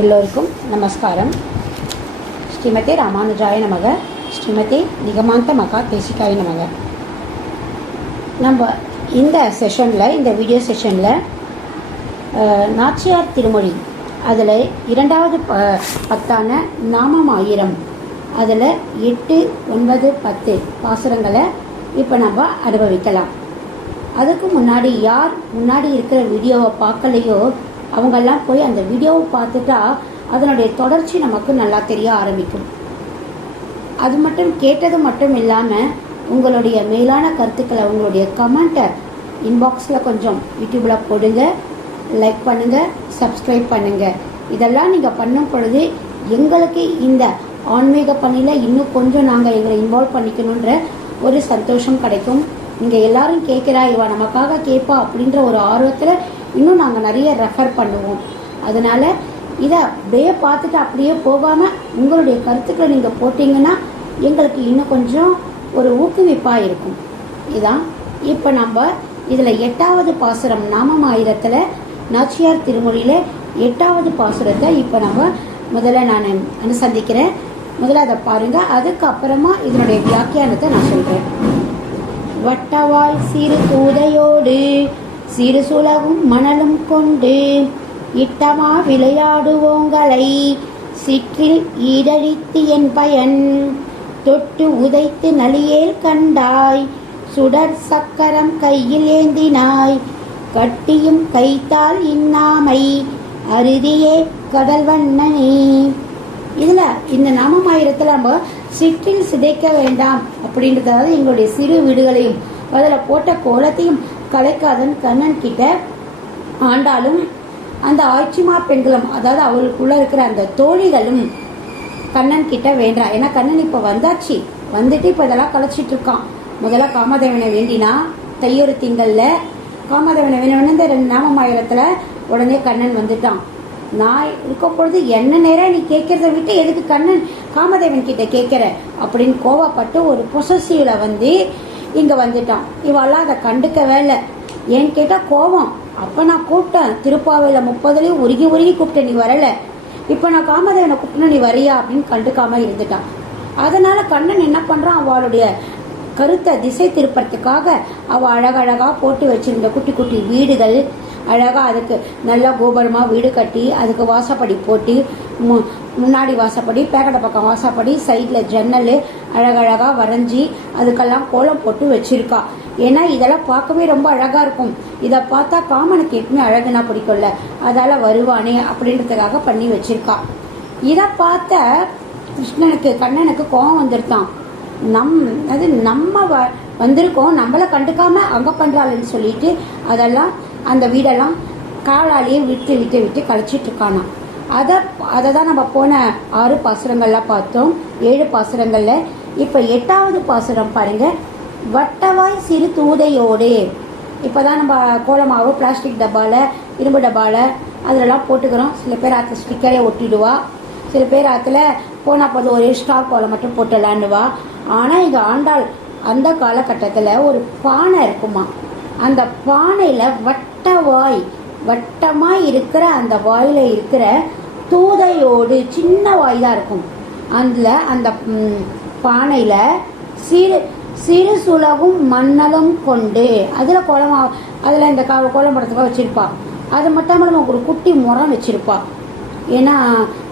எல்லோருக்கும் நமஸ்காரம். ஸ்ரீமதி ராமானுஜாய நமக. ஸ்ரீமதி நிகமாந்த மகா தேசிகாய நமக. நம்ம இந்த செஷனில் இந்த வீடியோ செஷனில் நாச்சியார் திருமொழி அதில் இரண்டாவது ப பத்தான நாமம் ஆயிரம் அதில் எட்டு ஒன்பது பத்து பாசுரங்களை இப்போ நம்ம அனுபவிக்கலாம். அதுக்கு முன்னாடி யார் முன்னாடி இருக்கிற வீடியோவை பார்க்கலையோ அவங்கெல்லாம் போய் அந்த வீடியோவை பார்த்துட்டா அதனுடைய தொடர்ச்சி நமக்கு நல்லா தெரிய ஆரம்பிக்கும். அது மட்டும் கேட்டது மட்டும் இல்லாமல் உங்களுடைய மேலான கருத்துக்களை உங்களுடைய கமெண்ட்டை இன்பாக்ஸில் கொஞ்சம் யூடியூப்பில் போடுங்க லைக் பண்ணுங்கள் சப்ஸ்கிரைப் பண்ணுங்கள் இதெல்லாம் நீங்கள் பண்ணும் பொழுது எங்களுக்கு இந்த ஆன்மீக பணியில் இன்னும் கொஞ்சம் நாங்கள் எங்களை இன்வால்வ் பண்ணிக்கணுன்ற ஒரு சந்தோஷம் கிடைக்கும். இங்கே எல்லாரும் கேட்குறா இவ நமக்காக கேட்பா அப்படின்ற ஒரு ஆர்வத்தில் இன்னும் நாங்கள் நிறைய ரெஃபர் பண்ணுவோம். அதனால் இதை அப்படியே பார்த்துட்டு அப்படியே போகாமல் உங்களுடைய கருத்துக்களை நீங்கள் போட்டிங்கன்னா எங்களுக்கு இன்னும் கொஞ்சம் ஒரு ஊக்குவிப்பாக இருக்கும். இதான். இப்போ நம்ம இதில் எட்டாவது பாசுரம் நாமம் ஆயிரத்தில் நாச்சியார் திருமொழியில் எட்டாவது பாசுரத்தை இப்போ நம்ம முதல்ல நான் அனுசந்திக்கிறேன். முதல்ல அதை பாருங்கள் அதுக்கப்புறமா இதனுடைய வியாக்கியானத்தை நான் சொல்கிறேன் வட்டவாய் சிறு தூதையோடு சிறு சுலகும் மணலும் கொண்டு இட்டமா விளையாடுவோங்களை சிற்றில் ஈடழித்து என் பயன் தொட்டு உதைத்து நலியேல் கண்டாய். சுடர் சக்கரம் கையில் ஏந்தினாய் கட்டியும் கைத்தால் இன்னாமை. அருதியே கடல் வண்ணனே. இதில் இந்த நாமமாயிரத்தில் நம்ம சிற்றில் சிதைக்க வேண்டாம் அப்படின்றதாவது எங்களுடைய சிறு வீடுகளையும் அதில் போட்ட கோலத்தையும் கலைக்காதன் கண்ணன் கிட்ட ஆண்டாலும் அந்த ஆட்சிமா பெண்களும் அதாவது அவளுக்குள்ள இருக்கிற அந்த தோழிகளும் கண்ணன் கிட்ட வேண்டா. ஏன்னா கண்ணன் இப்போ வந்தாச்சு. வந்துட்டு இப்போ இதெல்லாம் கலைச்சிட்டு இருக்கான். முதல்ல காமதேவனை வேண்டினா தையொரு திங்கல்ல காமதேவனை வேணும்னு இந்த ரெண்டு நாமமாயிரத்தில் உடனே கண்ணன் வந்துட்டான். நான் இருக்க பொழுது என்ன நேரம் நீ கேட்கறத விட்டு எதுக்கு கண்ணன் காமதேவன் கிட்ட கேட்கிற? அப்படின்னு கோவப்பட்டு ஒரு பொசசிவ்ல வந்து இங்க வந்துட்டான். இவெல்லாம் அதை கண்டுக்கவே இல்லை. ஏன்னு கேட்டா கோவம் அப்ப நான் கூப்பிட்டேன். திருப்பாவையில முப்பதுலயும் உருகி உருகி கூப்பிட்டேன். நீ வரல. இப்ப நான் காமதேவனை கூப்பிட்டேன் நீ வரியா அப்படின்னு கண்டுக்காம இருந்துட்டான். அதனால கண்ணன் என்ன பண்றான்? அவளுடைய கருத்தை திசை திருப்பறதுக்காக அவள் அழகழகாக போட்டு வச்சிருந்த குட்டி குட்டி வீடுகள் அழகாக அதுக்கு நல்லா கோபுரமாக வீடு கட்டி அதுக்கு வாசப்படி போட்டு மு- முன்னாடி வாசப்படி பேக்கடை பக்கம் வாசப்படி சைடில் ஜன்னல் அழகழகாக வரைஞ்சி அதுக்கெல்லாம் கோலம் போட்டு வச்சிருக்கா. ஏன்னா இதெல்லாம் பார்க்கவே ரொம்ப அழகாக இருக்கும். இதை பார்த்தா காமனுக்கு எப்பவுமே அழகுனா பிடிக்கும்ல. அதால் வருவானே அப்படின்றதுக்காக பண்ணி வச்சிருக்கா. இதை பார்த்த கிருஷ்ணனுக்கு கண்ணனுக்கு கோபம் வந்துருத்தான். நம் அது நம்ம வ- வந்திருக்கோம் நம்மளை கண்டுக்காமல் அங்கே பண்ணுறாள்னு சொல்லிட்டு அதெல்லாம் அந்த வீடெல்லாம் காலாலேயே விட்டு விட்டு விட்டு கழிச்சிட்டு இருக்கானாம். அதை அதை தான் நம்ம போன ஆறு பாசுரங்கள்லாம் பார்த்தோம். ஏழு பாசுரங்களில். இப்போ எட்டாவது பாசுரம் பாருங்கள் வட்டவாய் சிறு தூதையோடு. இப்போதான் நம்ம கோலமாவு பிளாஸ்டிக் டப்பாவில் இரும்பு டப்பாவில் அதிலெல்லாம் போட்டுக்கிறோம். சில பேர் ஆற்று ஸ்டிக்கரே ஒட்டிடுவா. சில பேர் ஆற்றுல போனால் போது ஒரே ஸ்டார் கோலம் மட்டும் போட்டுடலான்னுவா. ஆனால் இங்கே ஆண்டாள் அந்த காலகட்டத்தில் ஒரு பானை இருக்குமா அந்த பானையில் வட்ட வாய் வட்டமாக இருக்கிற அந்த வாயில் இருக்கிற தூதையோடு சின்ன வாய் தான் இருக்கும். அதில் அந்த பானையில் சிறு சிறு சுலகும் மண்ணலும் கொண்டு அதில் குளமா அதில் இந்த க கோலம் படத்துக்காக அது மட்டும் இல்லாமல் ஒரு குட்டி முறம் வச்சிருப்பா. ஏன்னா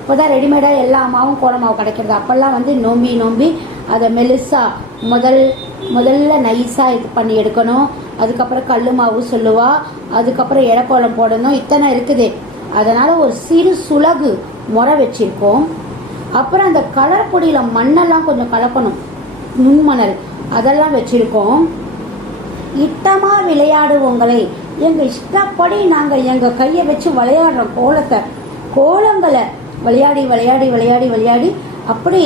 இப்போதான் ரெடிமேடாக எல்லா மாவும் கோலமாவு கிடைக்கிறது. அப்போல்லாம் வந்து நோம்பி நோம்பி அதை மெலிசா முதல் முதல்ல நைஸாக இது பண்ணி எடுக்கணும். அதுக்கப்புறம் கல் மாவு சொல்லுவா அதுக்கப்புறம் இலக்கோலம் போடணும் இத்தனை இருக்குது. அதனால் ஒரு சிறு சுலகு முறை வச்சிருக்கோம். அப்புறம் அந்த கலர் பொடியில் மண்ணெல்லாம் கொஞ்சம் கலக்கணும். நுண்மணல் அதெல்லாம் வச்சுருக்கோம். இத்தமாக விளையாடுவோங்களை எங்கள் இஷ்டப்படி நாங்கள் எங்கள் கையை வச்சு விளையாடுறோம் கோலத்தை கோலங்களை விளையாடி விளையாடி விளையாடி விளையாடி அப்படி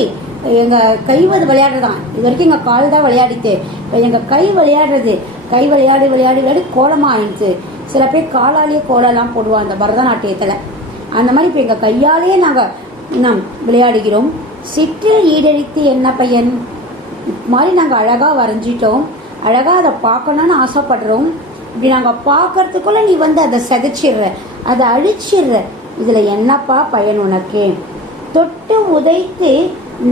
எங்கள் கை வந்து விளையாடுறதான். இது வரைக்கும் எங்கள் கால் தான் விளையாடிட்டு இப்போ எங்கள் கை விளையாடுறது கை விளையாடி விளையாடி விளையாடி கோலமாக ஆயிடுச்சு. சில பேர் காலாலேயே கோலம்லாம் போடுவோம் அந்த பரதநாட்டியத்தில். அந்த மாதிரி இப்போ எங்கள் கையாலேயே நாங்கள் நாம் விளையாடுகிறோம். சிற்றில் ஈடழித்து என்ன பையன்? இது மாதிரி நாங்கள் அழகாக வரைஞ்சிட்டோம். அழகாக அதை பார்க்கணும்னு ஆசைப்படுறோம். இப்படி நாங்கள் பார்க்கறதுக்குள்ளே நீ வந்து அதை செதைச்சிடுற அதை அழிச்சிடுற. இதில் என்னப்பா பயன் உனக்கு? தொட்டு உதைத்து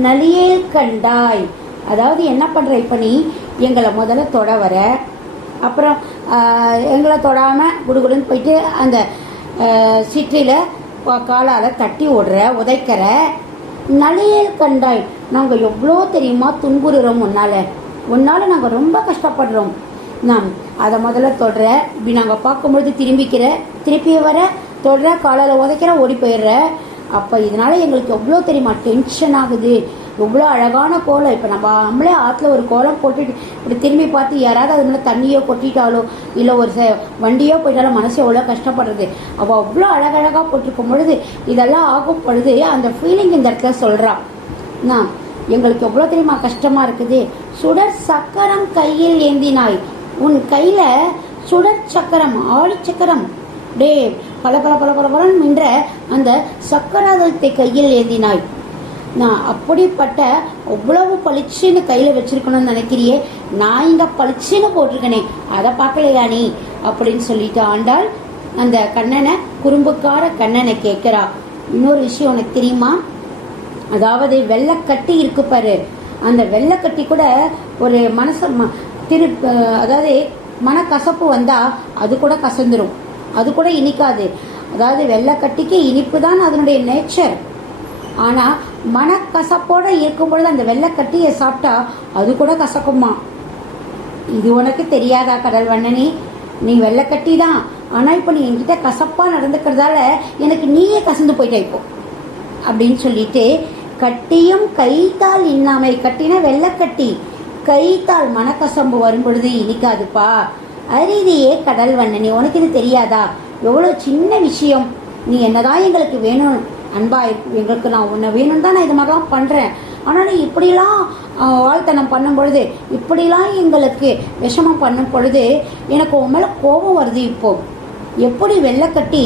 நலியே கண்டாய். அதாவது என்ன பண்ணுற இப்போ நீ? எங்களை முதல்ல தொட வர. அப்புறம் எங்களை தொடாமல் குடுகுடுன்னு போயிட்டு அந்த சிற்றியில் காலால் தட்டி விடுற உதைக்கிற நலியேல் கண்டாய். நாங்கள் எவ்வளோ தெரியுமா துன்புறுறோம் உன்னால். உன்னால நாங்கள் ரொம்ப கஷ்டப்படுறோம். நாம் அதை முதல்ல தொடுற இப்படி நாங்கள் பார்க்கும்பொழுது திரும்பிக்கிற திருப்பி வர தொடுற காலால் உதைக்கிற ஓடி போயிடுற. அப்போ இதனால் எங்களுக்கு எவ்வளோ தெரியுமா டென்ஷன் ஆகுது. எவ்வளோ அழகான கோலம். இப்போ நம்ம நம்மளே ஆற்றுல ஒரு கோலம் போட்டுட்டு இப்படி திரும்பி பார்த்து யாராவது அது மேலே தண்ணியோ கொட்டிட்டாலோ இல்லை ஒரு ச வண்டியோ போயிட்டாலும் மனசு எவ்வளோ கஷ்டப்படுறது. அவள் அவ்வளோ அழகழகாக போட்டிருக்கும் பொழுது இதெல்லாம் ஆகும் பொழுது அந்த ஃபீலிங் இந்த இடத்துல சொல்கிறான் நான் எங்களுக்கு எவ்வளோ தெரியுமா கஷ்டமாக இருக்குது? சுடர் சக்கரம் கையில் ஏந்தினாய். உன் கையில் சுடர் சக்கரம் ஆழி சக்கரம். டே பல பல பல பல பலன் மின்ற அந்த சக்கராதத்தை கையில் ஏந்தினாய். நான் அப்படிப்பட்ட அவ்வளவு பளிச்சுன்னு கையில் வச்சுருக்கணும்னு நினைக்கிறியே? நான் இங்கே பளிச்சுன்னு போட்டிருக்கனே அதை பார்க்கலையா நீ? அப்படின்னு சொல்லிட்டு ஆண்டாள் அந்த கண்ணனை குறும்புக்கார கண்ணனை கேட்குறா. இன்னொரு விஷயம் உனக்கு தெரியுமா? அதாவது வெள்ளைக்கட்டி இருக்கு பாரு. அந்த வெள்ளைக்கட்டி கூட ஒரு மனச ம- திரு அதாவது மனக்கசப்பு வந்தால் அது கூட கசந்துரும். அது கூட இனிக்காது. அதாவது வெள்ளைக்கட்டிக்கு இனிப்பு தான் அதனுடைய நேச்சர் ஆனால் மனக்கசப்போட இருக்கும் பொழுது அந்த வெள்ளைக்கட்டியை சாப்பிட்டா அது கூட கசக்குமா? இது உனக்கு தெரியாதா கடல் வண்ணனி? நீ வெள்ளைக்கட்டி தான். ஆனா இப்போ நீ என்கிட்ட கசப்பா நடந்துக்கிறதால எனக்கு நீயே கசந்து போயிட்ட இப்போ. அப்படின்னு சொல்லிட்டு கட்டியும் கைத்தால் இன்னாமை கட்டின வெள்ளக்கட்டி கைத்தால் மனக்கசம்பு வரும் பொழுது இனிக்காதுப்பா. அரிதியே கடல் வண்ணனி உனக்கு இது தெரியாதா? எவ்வளோ சின்ன விஷயம். நீ என்னதான் எங்களுக்கு வேணும் அன்பா எங்களுக்கு நான் உன்னை வேணும் தான் நான் இது மாதிரிலாம் பண்ணுறேன் ஆனால் நீ இப்படிலாம் வாழ்த்தனம் பண்ணும் பொழுது இப்படிலாம் எங்களுக்கு விஷமம் பண்ணும் பொழுது எனக்கு உன் மேலே கோபம் வருது இப்போ. எப்படி வெள்ளைக்கட்டி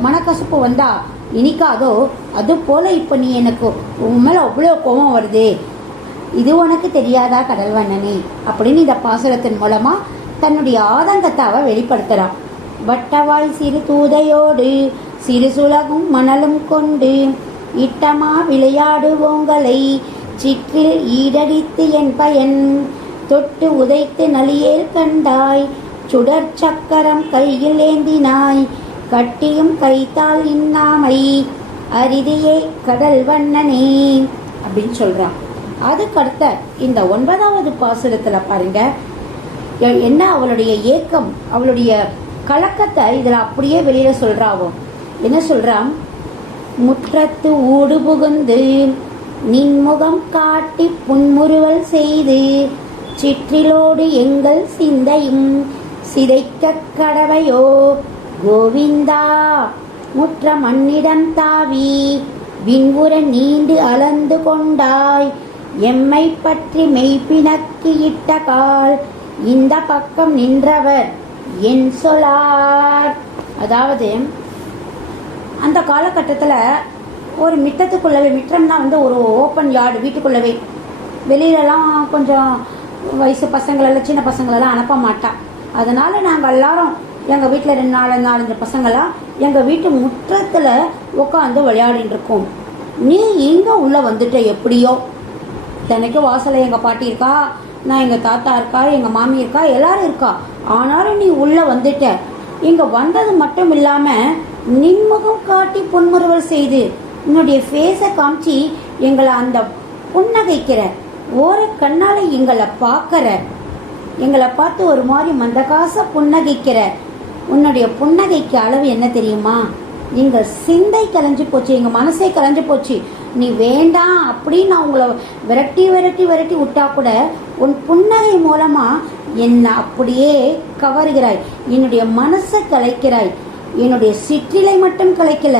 மனக்கசப்பு வந்தா இனிக்காதோ அது போல இப்போ நீ எனக்கு உன் மேலே அவ்வளோ கோபம் வருது. இது உனக்கு தெரியாதா கடல்வண்ணனே அப்படின்னு இந்த பாசுரத்தின் மூலமாக தன்னுடைய ஆதங்கத்தை அவள் வெளிப்படுத்துகிறான் வட்டவாய் சிறு தூதையோடு சிறுசுலகும் மணலும் கொண்டு இட்டமா விளையாடுவோங்களை சிற்றில் ஈடடித்து என் பயன் தொட்டு உதைத்து நலியேல் கண்டாய். சுடர் சக்கரம் கையில் ஏந்தினாய் கட்டியும் கைத்தால் இன்னாமை. அரிதியே கடல் வண்ணனே. அப்படின்னு சொல்றான். அதுக்கடுத்த இந்த ஒன்பதாவது பாசுரத்துல பாருங்க. எ- என்ன அவளுடைய ஏக்கம் அவளுடைய கலக்கத்தை இதுல அப்படியே வெளியில சொல்றாவோ? என்ன சொல்றான்? முற்றத்து ஊடு புகுந்து நின்முகம் காட்டி புன்முறுவல் செய்து சிற்றிலோடு எங்கள் சிந்தையும் சிதைக்க கடவையோ? கோவிந்தா முற்ற மண்ணிடம் தாவி விண்புற நீண்டு அளந்து கொண்டாய். எம்மை பற்றி மெய்ப்பினக்கு இட்ட கால் இந்த பக்கம் நின்றவர். என் சொலார். அதாவது அந்த காலகட்டத்தில் ஒரு மிட்டத்துக்குள்ளவே மிட்டம்னா வந்து ஒரு ஓப்பன் யார்டு வீட்டுக்குள்ளவே. வெளியிலலாம் கொஞ்சம் வயசு பசங்களெல்லாம் சின்ன பசங்களெல்லாம் அனுப்ப மாட்டா. அதனால் நாங்கள் எல்லாரும் எங்கள் வீட்டில் ரெண்டு நாலு நாலஞ்சு பசங்களாம் எங்கள் வீட்டு முற்றத்தில் உட்காந்து விளையாடின்ருக்கோம். நீ இங்கே உள்ளே வந்துட்ட எப்படியோ? தினைக்கும் வாசலை எங்கள் பாட்டி இருக்கா? நான் எங்கள் தாத்தா இருக்கா? எங்கள் மாமி இருக்கா? எல்லாரும் இருக்கா. ஆனாலும் நீ உள்ளே வந்துட்ட. இங்கே வந்தது மட்டும் இல்லாமல் நின்முகம் காட்டி புன்முறுவல் செய்து உன்னுடைய ஃபேஸை காமிச்சு எங்களை அந்த புன்னகைக்கிற ஓர கண்ணால எங்களை பார்க்கற எங்களை பார்த்து ஒரு மாதிரி மந்தகாச புன்னகைக்கிற உன்னுடைய புன்னகைக்கு அளவு என்ன தெரியுமா? எங்கள் சிந்தை கலைஞ்சு போச்சு எங்கள் மனசே கலைஞ்சு போச்சு. நீ வேண்டாம் அப்படின்னு நான் உங்களை விரட்டி விரட்டி விரட்டி விட்டா கூட உன் புன்னகை மூலமாக என்னை அப்படியே கவருகிறாய். என்னுடைய மனசை கலைக்கிறாய். என்னுடைய சிற்றிலை மட்டும் கலைக்கல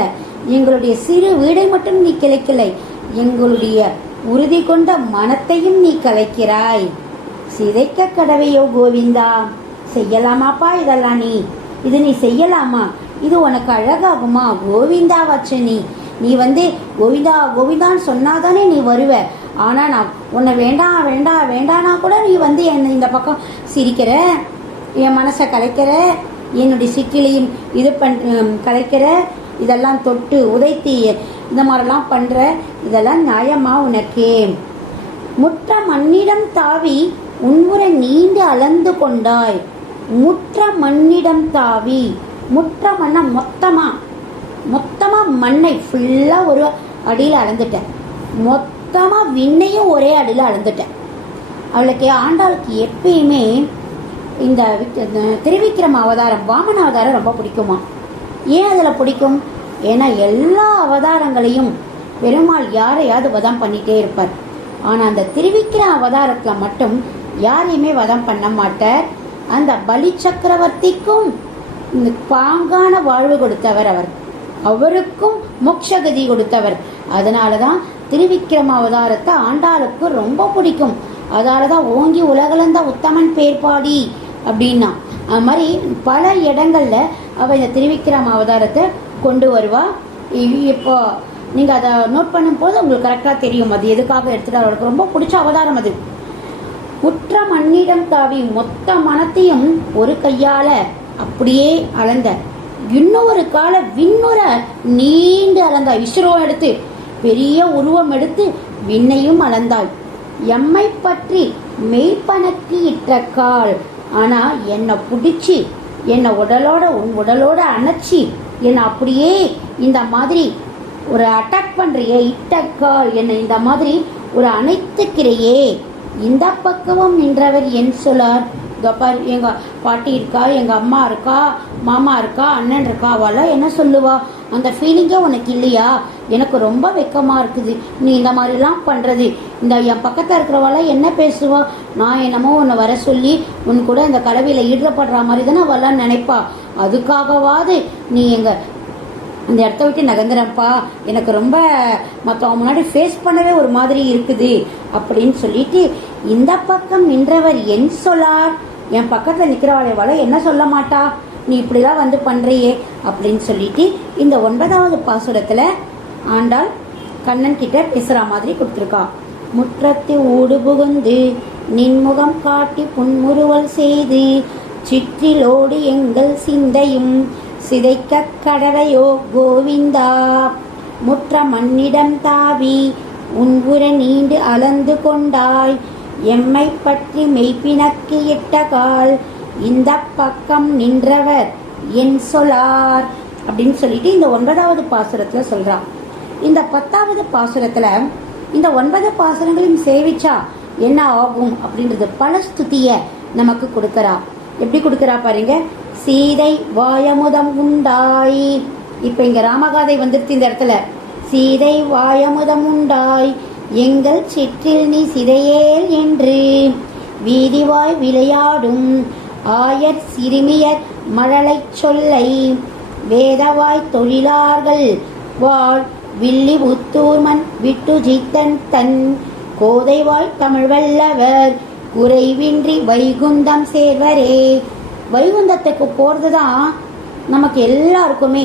எங்களுடைய சிறு வீடை மட்டும் நீ கிளைக்கலை எங்களுடைய உறுதி கொண்ட மனத்தையும் நீ கலைக்கிறாய். சிதைக்க கடவையோ கோவிந்தா செய்யலாமாப்பா இதெல்லாம் நீ? இது நீ செய்யலாமா? இது உனக்கு அழகாகுமா? கோவிந்தா வச்ச நீ. நீ வந்து கோவிந்தா கோவிந்தான்னு சொன்னாதானே நீ வருவ. ஆனால் நான் உன்னை வேண்டாம் வேண்டாம் வேண்டானா கூட நீ வந்து என்னை இந்த பக்கம் சிரிக்கிற என் மனசை கலைக்கிற. என்னுடைய சிக்கிலையும் இது பண் கலைக்கிற இதெல்லாம் தொட்டு உதைத்து இந்த மாதிரிலாம் பண்ணுற இதெல்லாம் நியாயமா உனக்கு? முற்ற மண்ணிடம் தாவி உன்முற நீண்டு அளந்து கொண்டாய். முற்ற மண்ணிடம் தாவி முற்ற மண்ணை மொத்தமாக மொத்தமாக மண்ணை ஃபுல்லாக ஒரு அடியில் அளந்துட்டேன் மொத்தமாக விண்ணையும் ஒரே அடியில் அளந்துட்டேன் அவளுக்கு ஆண்டாளுக்கு எப்பயுமே இந்த திருவிக்ரம அவதாரம் வாமன அவதாரம் ரொம்ப பிடிக்குமா? ஏன் அதில் பிடிக்கும்? ஏன்னா எல்லா அவதாரங்களையும் பெருமாள் யாரையாவது வதம் பண்ணிட்டே இருப்பார். ஆனால் அந்த திருவிக்ரம அவதாரத்தில் மட்டும் யாரையுமே வதம் பண்ண மாட்டார். அந்த பலி சக்கரவர்த்திக்கும் பாங்கான வாழ்வு கொடுத்தவர் அவர். அவருக்கும் மோட்சகதி கொடுத்தவர். அதனால தான் திருவிக்ரம அவதாரத்தை ஆண்டாளுக்கு ரொம்ப பிடிக்கும். அதனால தான் ஓங்கி உலகளந்த உத்தமன் பேர்பாடி அப்படின்னா. அது மாதிரி பல இடங்களில் அவள் இந்த திருவிக்ரம அவதாரத்தை கொண்டு வருவா. இப்போ நீங்கள் அதை நோட் பண்ணும்போது உங்களுக்கு கரெக்டாக தெரியும். அது எதுக்காக எடுத்துட்டு அவளுக்கு ரொம்ப பிடிச்ச அவதாரம் அது. உற்ற மண்ணிடம் தாவி மொத்த மனத்தையும் ஒரு கையால அப்படியே அளந்த. இன்னொரு கால விண்ணுற நீண்டு அளந்த விஸ்வரம் எடுத்து பெரிய உருவம் எடுத்து விண்ணையும் அளந்தாள். எம்மை பற்றி மெய்ப்பனக்கு இட்ட கால் ஆனால் என்னை பிடிச்சி என்னை உடலோட உன் உடலோட அணைச்சி என்னை அப்படியே இந்த மாதிரி ஒரு அட்டாக் பண்ணுறியே இட்டக்கால் என்னை இந்த மாதிரி ஒரு அணைத்துக்கிறையே. இந்த பக்கமும் நின்றவர் என் சொல்லார். இதோ பாரு பாட்டி இருக்கா எங்கள் அம்மா இருக்கா மாமா இருக்கா அண்ணன் இருக்கா அவெல்லாம் என்ன சொல்லுவா? அந்த ஃபீலிங்கே உனக்கு இல்லையா? எனக்கு ரொம்ப வெக்கமாக இருக்குது. நீ இந்த மாதிரிலாம் பண்ணுறது இந்த என் பக்கத்தில் இருக்கிறவெல்லாம் என்ன பேசுவா? நான் என்னமோ உன்னை வர சொல்லி உன் கூட இந்த கலவையில ஈடுபடுற மாதிரி தானே அவெல்லாம் நினைப்பா. அதுக்காகவாது நீ எங்கள் இந்த இடத்த விட்டு நகர்ந்துறப்பா. எனக்கு ரொம்ப மற்றவங்க முன்னாடி ஃபேஸ் பண்ணவே ஒரு மாதிரி இருக்குது அப்படின்னு சொல்லிட்டு இந்த பக்கம் நின்றவர் என் சொல்லார். என் பக்கத்தில் நிற்கிறவாளை என்ன சொல்ல மாட்டா? நீ இப்படிலாம் வந்து பண்ணுறியே அப்படின்னு சொல்லிட்டு இந்த ஒன்பதாவது பாசுரத்தில் ஆண்டாள் கண்ணன் கிட்ட பேசுகிற மாதிரி கொடுத்துருக்கா. முற்றத்து ஊடு புகுந்து நின்முகம் காட்டி புன்முறுவல் செய்து சிற்றிலோடு எங்கள் சிந்தையும் சிதைக்க கடலையோ கோவிந்தா. முற்ற மண்ணிடம் தாவி உன்புற நீண்டு அளந்து கொண்டாய். எம்மை பற்றி மெய்ப்பினக்கு இட்ட கால் இந்த பக்கம் நின்றவர் என் சொலார் அப்படின்னு சொல்லிட்டு இந்த ஒன்பதாவது பாசுரத்தில் சொல்கிறான் இந்த பத்தாவது பாசுரத்தில் இந்த ஒன்பது பாசுரங்களையும் சேவிச்சா என்ன ஆகும் அப்படின்றது பல ஸ்துதிய நமக்கு கொடுக்கறா. எப்படி கொடுக்கறா பாருங்க? சீதை வாயமுதம் உண்டாய். இப்ப இங்க ராமகாதை வந்துருச்சு இந்த இடத்துல. சீதை வாயமுதம் உண்டாய். எங்கள் சிற்றில் நீ சிதையேல் என்று. வீதிவாய் விளையாடும் ஆயர் சிறுமியர் மழலைச் சொல்லை. வேதவாய் தொழிலார்கள் வாழ் வில்லி புத்தூர்மன் விட்டு ஜித்தன் தன் கோதைவாய் தமிழ் வல்லவர். குறைவின்றி வைகுந்தம் சேர்வரே. வைகுந்தத்துக்கு போகிறது தான் நமக்கு எல்லாருக்குமே.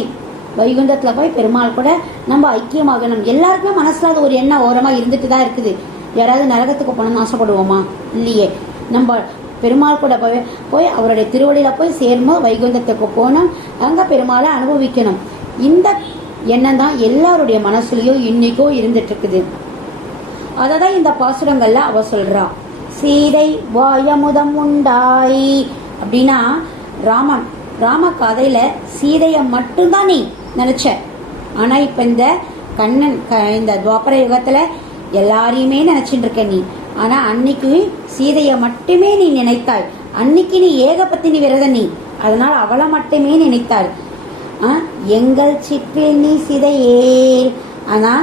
வைகுந்தத்தில் போய் பெருமாள் கூட நம்ம ஐக்கியமாகணும். எல்லாருக்குமே மனசில் அது ஒரு எண்ணம் ஓரமாக இருந்துட்டு தான் இருக்குது. யாராவது நரகத்துக்கு போகணும்னு ஆசைப்படுவோமா? இல்லையே. நம்ம பெருமாள் கூட போய் போய் அவருடைய திருவடியில் போய் சேரும்போது வைகுந்தத்துக்கு போகணும் அங்கே பெருமாளை அனுபவிக்கணும். இந்த எண்ணம் தான் எல்லாருடைய மனசுலையும் இன்னைக்கோ இருந்துட்டு இருக்குது அதை தான் இந்த பாசுரங்கள்ல அவ சொல்றா. சீதை வாயமுதம் உண்டாய். அப்படின்னா ராமன் ராம கதையில சீதைய மட்டும்தான் நீ நினைச்ச. ஆனா இப்ப இந்த கண்ணன் க- இந்த துவாபர யுகத்துல எல்லாரையுமே நினைச்சிட்டு இருக்க நீ. ஆனா அன்னைக்கு சீதைய மட்டுமே நீ நினைத்தாய். அன்னைக்கு நீ ஏகபத்தினி விரதம் நீ. அதனால அவளை மட்டுமே நினைத்தாள் எங்கள் சிற்றில் நீ சிதையே. ஆனா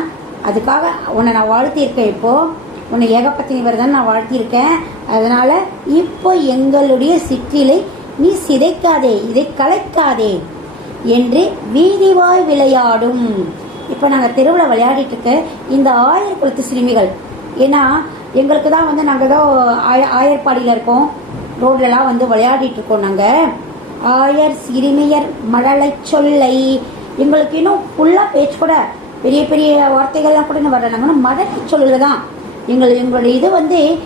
அதுக்காக உன்னை நான் வாழ்த்தியிருக்கேன் இப்போ. உன்னை ஏகப்பத்தினி வரதான் நான் வாழ்த்தியிருக்கேன். அதனால இப்போ எங்களுடைய சிற்றிலை நீ சிதைக்காதே இதை கலைக்காதே என்று வீதிவாய் விளையாடும். இப்போ நாங்கள் தெருவில் விளையாடிட்டு இருக்க இந்த ஆயர் குலத்து சிறுமிகள். ஏன்னா எங்களுக்கு தான் வந்து நாங்கள் தான் ஆய ஆயர்பாடியில் இருக்கோம். ரோட்லலாம் வந்து விளையாடிட்டு இருக்கோம் நாங்கள் ஆயர் சிறுமியர் மழலை சொல்லை. எங்களுக்கு இன்னும் ஃபுல்லாக பேச்சு கூட பெரிய பெரிய வார்த்தைகள்லாம் கூட இன்னும் வரல. நாங்கள் இன்னும் தான் எங்கள் எங்களுடைய இது வந்து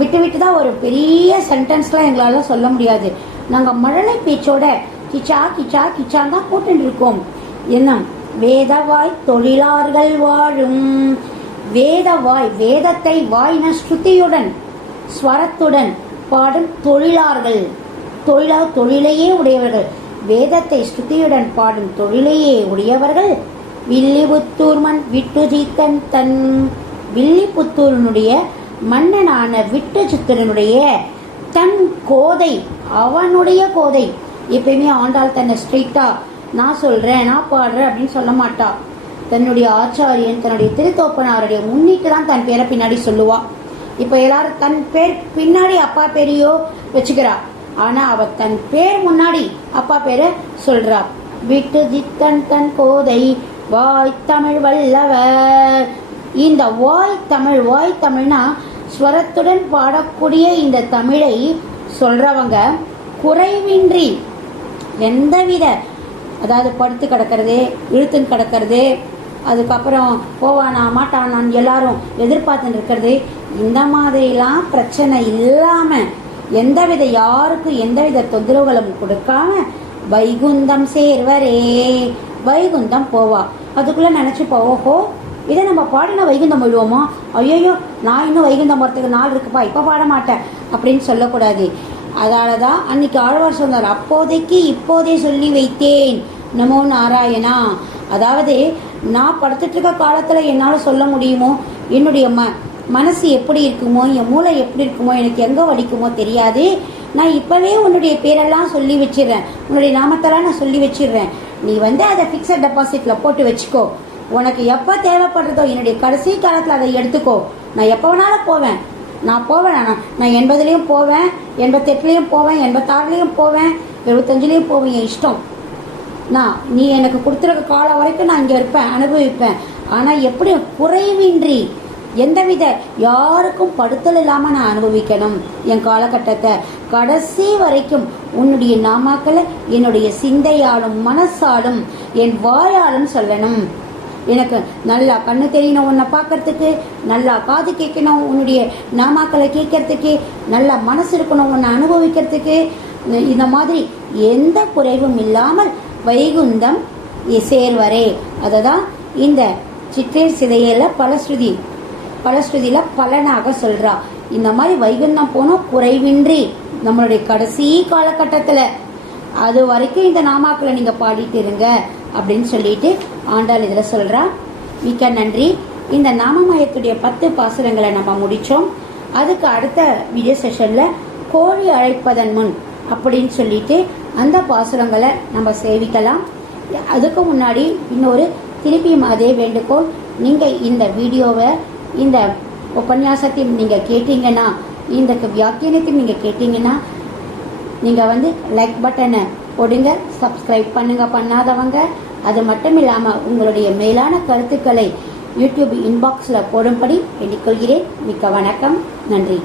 விட்டு விட்டு தான் ஒரு பெரிய சென்டென்ஸ்லாம் எங்களால் சொல்ல முடியாது. நாங்கள் மழலை பேச்சோட கிச்சா கிச்சா கிச்சான் தான் போட்டுட்டு இருக்கோம். என்ன? வேதவாய் தொழிலார்கள் வாழும். வேதவாய் வேதத்தை வாய்ன ஸ்ருதியுடன் ஸ்வரத்துடன் பாடும் தொழிலார்கள். தொழிலா தொழிலையே உடையவர்கள். வேதத்தை ஸ்ருதியுடன் பாடும் தொழிலையே உடையவர்கள். வில்லிபுத்தூர்மன் விட்டுஜித்தன் தன் வில்லிபுத்தூரனுடைய மன்னனான விட்டுச்சித்தனுடைய தன் கோதை அவனுடைய கோதை. எப்பயுமே ஆண்டாள் தன்னை ஸ்ட்ரெயிட்டா நான் சொல்றேன் நான் பாடுறேன் அப்படின்னு சொல்ல மாட்டா. தன்னுடைய ஆச்சாரியன் தன்னுடைய திருத்தோப்பனாருடைய முன்னிட்டு தான் தன் பேரை பின்னாடி சொல்லுவா. இப்போ எல்லாரும் தன் பேர் பின்னாடி அப்பா பேரையோ வச்சுக்கிறா. ஆனா அவ தன் பேர் முன்னாடி அப்பா பேரை சொல்றா. விட்டு ஜித்தன் தன் கோதை வாய் தமிழ் வல்லவர் இந்த வாய் தமிழ் வாய் தமிழ்னா ஸ்வரத்துடன் பாடக்கூடிய இந்த தமிழை சொல்றவங்க குறைவின்றி எந்தவித அதாவது படுத்து கிடக்கிறது இழுத்துன்னு கிடக்கிறது அதுக்கப்புறம் போவானா மாட்டானான்னு எல்லாரும் எதிர்பார்த்துன்னு இருக்கிறது இந்த மாதிரிலாம் பிரச்சனை இல்லாமல் எந்தவித யாருக்கும் எந்தவித தொந்தரவுகளும் கொடுக்காம வைகுந்தம் சேர்வரே வைகுந்தம் போவா. அதுக்குள்ளே நினச்சிப்பா ஓஹோ இதை நம்ம பாடின வைகுந்தம் விழுவோமா? ஐயோ நான் இன்னும் வைகுந்தம் போகிறதுக்கு நாள் இருக்குப்பா இப்போ பாட மாட்டேன் அப்படின்னு சொல்லக்கூடாது. அதால தான் அன்னைக்கு ஆழ்வார் சொன்னார் அப்போதைக்கு இப்போதே சொல்லி வைத்தேன் நமோ நாராயணா. அதாவது நான் படுத்துட்டு இருக்க காலத்தில் என்னால் சொல்ல முடியுமோ? என்னுடைய ம மனசு எப்படி இருக்குமோ என் மூளை எப்படி இருக்குமோ எனக்கு எங்கே வலிக்குமோ தெரியாது. நான் இப்போவே உன்னுடைய பேரெல்லாம் சொல்லி வச்சிடுறேன். உன்னுடைய நாமத்தெல்லாம் நான் சொல்லி வச்சிடுறேன். நீ வந்து அதை ஃபிக்ஸட் டெபாசிட்டில் போட்டு வச்சுக்கோ. உனக்கு எப்போ தேவைப்படுறதோ என்னுடைய கடைசி காலத்தில் அதை எடுத்துக்கோ. நான் எப்போ வேணாலும் போவேன். நான் போவேன் நான் நான் எண்பதுலேயும் போவேன் எண்பத்தெட்டுலேயும் போவேன் எண்பத்தாறுலேயும் போவேன் எழுபத்தஞ்சுலேயும் போவேன் என் இஷ்டம். நான் நீ எனக்கு கொடுத்துருக்க காலம் வரைக்கும் நான் இங்கே இருப்பேன் அனுபவிப்பேன். ஆனால் எப்படி குறைவின்றி எந்தவித யாருக்கும் படுத்தல் இல்லாமல் நான் அனுபவிக்கணும். என் காலகட்டத்தை கடைசி வரைக்கும் உன்னுடைய நாமாக்களை என்னுடைய சிந்தையாலும் மனசாலும் என் வாயாலும் சொல்லணும். எனக்கு நல்லா கண்ணு தெரியணும் உன்னை பார்க்கறதுக்கு நல்லா காது கேட்கணும் உன்னுடைய நாமாக்களை கேட்கறதுக்கு நல்லா மனசு இருக்கணும் உன்னை அனுபவிக்கிறதுக்கு. இந்த மாதிரி எந்த குறைவும் இல்லாமல் வைகுந்தம் சேர்வரே அதை தான் இந்த சிற்றேர் சிதையில் பலஸ்ருதி பலஸ்ருதியில் பலனாக சொல்கிறா இந்த மாதிரி வைகுந்தம் போனோம் குறைவின்றி நம்மளுடைய கடைசி காலகட்டத்தில் அது வரைக்கும் இந்த நாமாக்களை நீங்கள் பாடிட்டு இருங்க அப்படின்னு சொல்லிட்டு ஆண்டாள் இதில் சொல்கிறா மிக்க நன்றி. இந்த நாமமயத்துடைய பத்து பாசுரங்களை நம்ம முடித்தோம் அதுக்கு அடுத்த வீடியோ செஷனில் கோழி அழைப்பதன் முன் அப்படின்னு சொல்லிட்டு அந்த பாசுரங்களை நம்ம சேவிக்கலாம். அதுக்கு முன்னாடி இன்னொரு திருப்பியும் அதே வேண்டுகோள். நீங்கள் இந்த வீடியோவை இந்த உபன்யாசத்தையும் நீங்கள் கேட்டீங்கன்னா இந்த வியாக்கியானத்தையும் நீங்கள் கேட்டீங்கன்னா நீங்கள் வந்து லைக் பட்டனை போடுங்க சப்ஸ்கிரைப் பண்ணுங்க பண்ணாதவங்க. அது மட்டும் இல்லாமல் உங்களுடைய மேலான கருத்துக்களை யூடியூப் இன்பாக்ஸில் போடும்படி எண்ணிக்கொள்கிறேன் மிக்க வணக்கம். நன்றி.